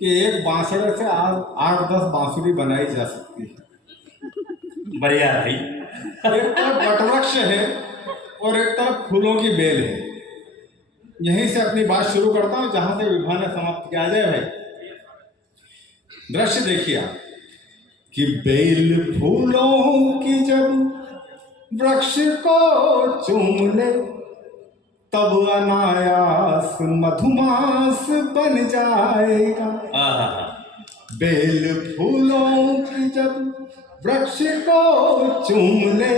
कि एक बांसुरे से 8-10 बांसुरी बनाई जा सकती है। बढ़िया भाई। एक तरफ वटवृक्ष है और एक तरफ फूलों की बेल है। यहीं से अपनी बात शुरू करता हूं जहां से विभा ने समाप्त किया। जाए भाई, दृश्य देखिए आप कि बेल फूलों की जब वृक्ष को चूम ले तब अनायास मधुमास बन जाएगा। बेल फूलों की जब वृक्ष को चूम ले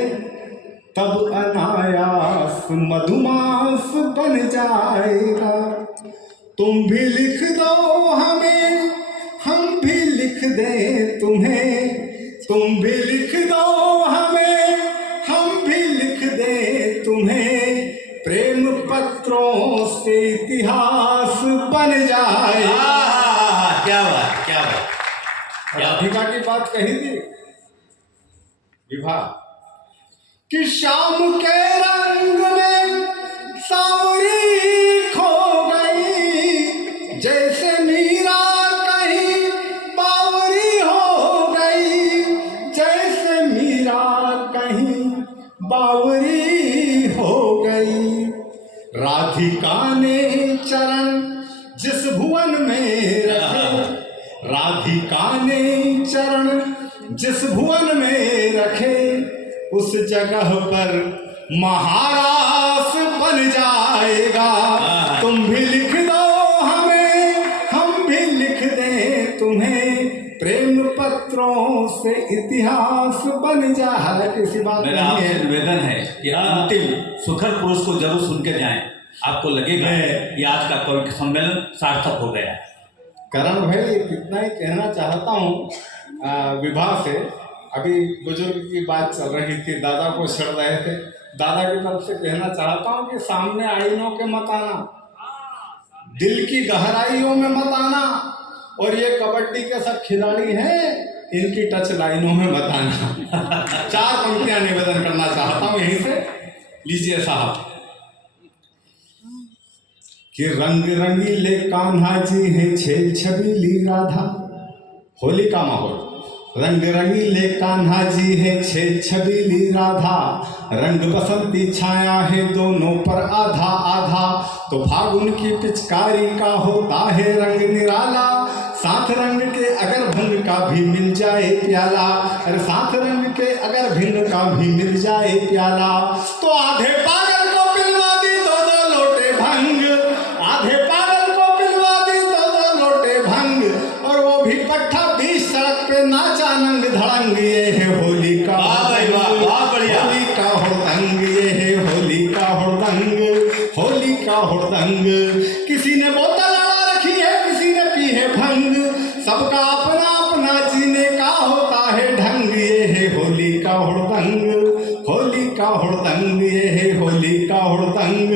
तब अनायास मधुमास बन जाएगा। तुम भी लिख दो हमें, हम भी लिख दें तुम्हें। तुम भी लिख दो हमें, हम भी लिख दें तुम्हें। प्रेम पत्रों से इतिहास बन जाए। क्या बात, क्या बात। राधिका की बात कही थी विभा कि शाम के रंग में सांवरी खो गई, जैसे मीरा कहीं बावरी हो गई। जैसे मीरा कहीं बावरी हो गई। राधिका ने चरण जिस भुवन में रखे, राधिका ने चरण जिस भुवन में रखे, उस जगह पर महारास बन जाएगा। तुम भी लिख दो हमें, हम भी लिख दें तुम्हें। प्रेम पत्रों से इतिहास बन जाए। किसी बात मेरा आपसे निवेदन है कि अंतिम सुखद पुरुष को जरूर सुन के जाएं। आपको लगेगा कि आज का कवि सम्मेलन सार्थक हो गया। करण भाई, इतना ही कहना चाहता हूँ विभा से। अभी बुजुर्ग की बात चल रही थी, दादा को छड़ रहे थे। दादा की तरफ से कहना चाहता हूँ कि सामने आईनों के मत आना, दिल की गहराइयों में मत आना। और ये कबड्डी के सब खिलाड़ी हैं, इनकी टच लाइनों में मत आना। 4 पंक्तियां निवेदन करना चाहता हूँ यहीं से। लीजिए साहब कि रंग रंगीले कान्हा जी हैं, छेल छबीली राधा। होली का माहौल। रंग रंगीले कान्हा जी है, छेद छबीली राधा। रंग बसंती छाया है दोनों पर आधा आधा। तो फागुन की पिचकारी का होता है रंग निराला। साथ रंग के अगर भंग का भी मिल जाए प्याला, अरे साथ रंग के अगर भिन्न का भी मिल जाए प्याला, तो आधे पागल को पिलवा दी 2-2 लोटे भंग। आधे पागल को पिलवा दी 2-2 लोटे भंग। और वो भी पट्ठा 20 सड़क पे नाचा नंग धड़ंग। ये है होली का होली का हुड़दंग। ये है होली का हुड़दंग, होली का हुड़दंग। किसी ने बोतल अड़ा रखी है, किसी ने पी है भंग। सबका अपना अपना जीने का होता है ढंग। ये है होली का हुड़दंग, होली का हुड़दंग। ये है होली का हुड़दंग।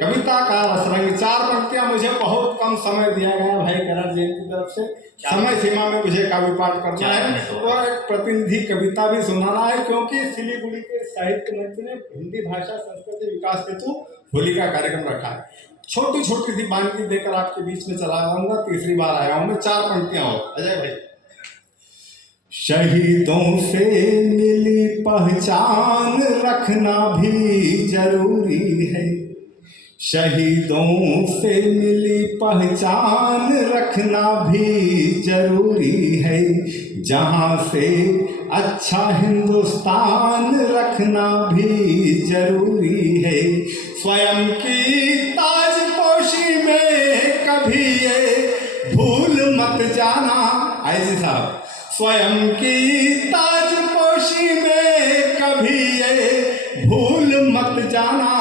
कविता का रसरंग। 4 पंक्तियां। मुझे बहुत कम समय दिया गया भाई करण जी की तरफ से। समय सीमा में मुझे काव्य पाठ करना है और एक प्रतिनिधि कविता भी सुनाना है, क्योंकि सिलीगुड़ी के साहित्य मंच ने हिंदी भाषा संस्कृति विकास हेतु होली का कार्यक्रम रखा है। छोटी छोटी सी बानगी देकर आपके बीच में चला आऊंगा। तीसरी बार आया हूं मैं। 4 पंक्तियां हो अजय भाई। शहीदों से मिली पहचान रखना भी जरूरी है। शहीदों से मिली पहचान रखना भी जरूरी है। जहाँ से अच्छा हिंदुस्तान रखना भी जरूरी है। स्वयं की ताजपोशी में कभी ये भूल मत जाना। ऐसे साहब, स्वयं की ताजपोशी में कभी ये भूल मत जाना।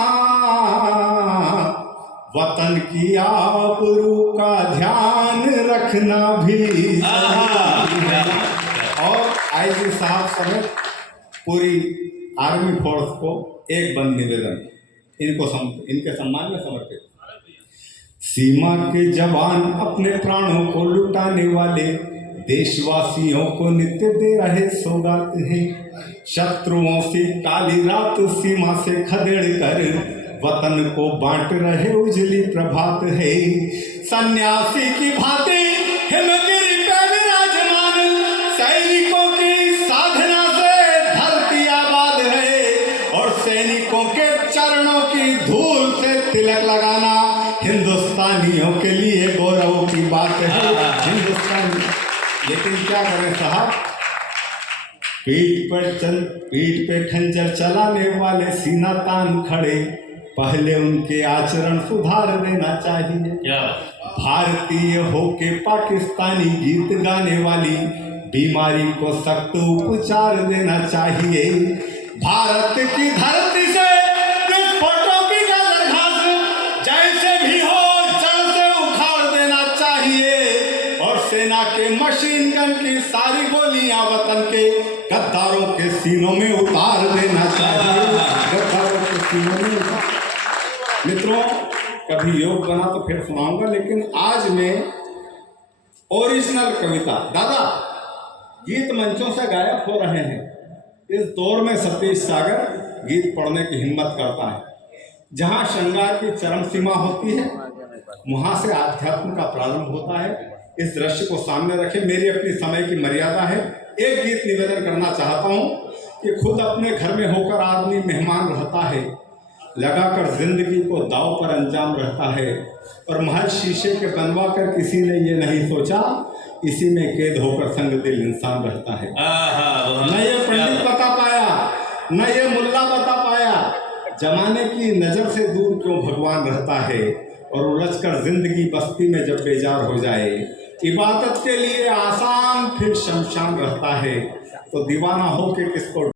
वतन की आबरू का ध्यान रखना भी। और आईजी साहब समेत पूरी आर्मी फोर्स को एक बंद निवेदन इनके सम्मान में समर्पित। सीमा के जवान अपने प्राणों को लुटाने वाले देशवासियों को नित्य दे रहे सौगात हैं। शत्रुओं से काली रात सीमा से खदेड़ कर वतन को बांट रहे उजली प्रभात है। सन्यासी की भांति हिम्मत बात है हिंदुस्तान। लेकिन क्या करें साहब, पीठ पे खंजर चलाने वाले सीना तान खड़े, पहले उनके आचरण सुधार देना चाहिए। क्या भारतीय होके पाकिस्तानी गीत गाने वाली बीमारी को सख्त उपचार देना चाहिए। भारत की धरती से विस्फोटों की गदर घास जैसे भी हो जड़ से उखाड़ देना चाहिए, और सेना के मशीन गन की सारी गोलियां वतन के गद्दारों के सीनों में उतार देना चाहिए। गद्दारों के सीनों में उतार। मित्रों, कभी योग बना तो फिर सुनाऊंगा, लेकिन आज मैं ओरिजिनल कविता, दादा गीत मंचों से गायब हो रहे हैं। इस दौर में सतीश सागर गीत पढ़ने की हिम्मत करता है। जहाँ श्रृंगार की चरम सीमा होती है वहाँ से आध्यात्म का प्रारंभ होता है। इस दृश्य को सामने रखें। मेरी अपनी समय की मर्यादा है। एक गीत निवेदन करना चाहता हूँ कि खुद अपने घर में होकर आदमी मेहमान रहता है, लगाकर जिंदगी को दांव पर अंजाम रहता है, और महल शीशे के बनवा कर किसी ने ये नहीं सोचा इसी में कैद होकर संग दिल इंसान रहता है। न ये पंडित बता पाया, न ये मुल्ला बता पाया, जमाने की नजर से दूर क्यों भगवान रहता है, और उलझकर जिंदगी बस्ती में जब बेजार हो जाए, इबादत के लिए आसान फिर शमशान रहता है, तो दीवाना हो के किसको